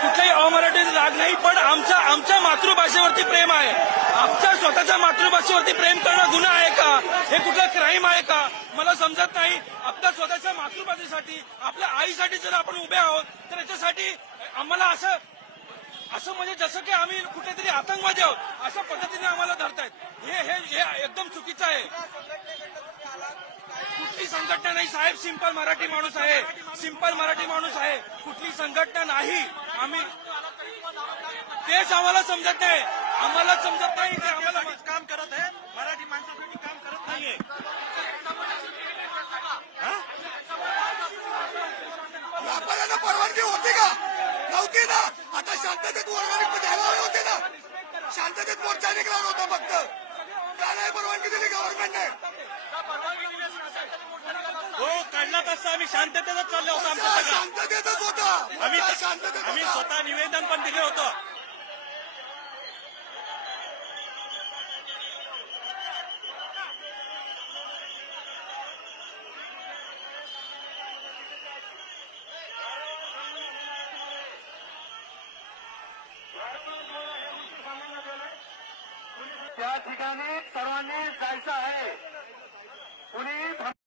कुठल्याही अमराठीचा राग नाही, पण आमच्या मातृभाषेवरती प्रेम आहे. आमच्या स्वतःच्या मातृभाषेवरती प्रेम करणं गुन्हा आहे का? हे कुठलं क्राईम आहे का? मला समजत नाही. आपल्या स्वतःच्या मातृभाषेसाठी, आपल्या आईसाठी जर आपण उभे आहोत तर याच्यासाठी आम्हाला असं म्हणजे जसं की आम्ही कुठेतरी आतंकवादी आहोत अशा पद्धतीने आम्हाला धरतायत. हे एकदम चुकीचं आहे. कुठली संघटना नाही साहेब, सिंपल मराठी माणूस आहे, सिंपल मराठी माणूस आहे. कुठली संघटना नाही. आम्ही तेच आम्हाला समजत नाही. आम्हाला समजत नाही की आम्हाला काम करत आहे, मराठी माणसासाठी काम करत नाहीये. व्यापाऱ्यांना परवानगी होती का? नव्हती ना. आता शांततेत वर्गाने द्यायला हवे होते ना. शांततेत मोर्चा निघाला होता फक्त. का नाही परवानगी दिली गव्हर्नमेंटने? हो, काढला तसं आम्ही शांततेतच चाललो होतो. आमचं सगळं शांततेतच होता. आम्ही स्वतः निवेदन पण दिलं होतं. त्या ठिकाणी सर्वांनी जायचं आहे.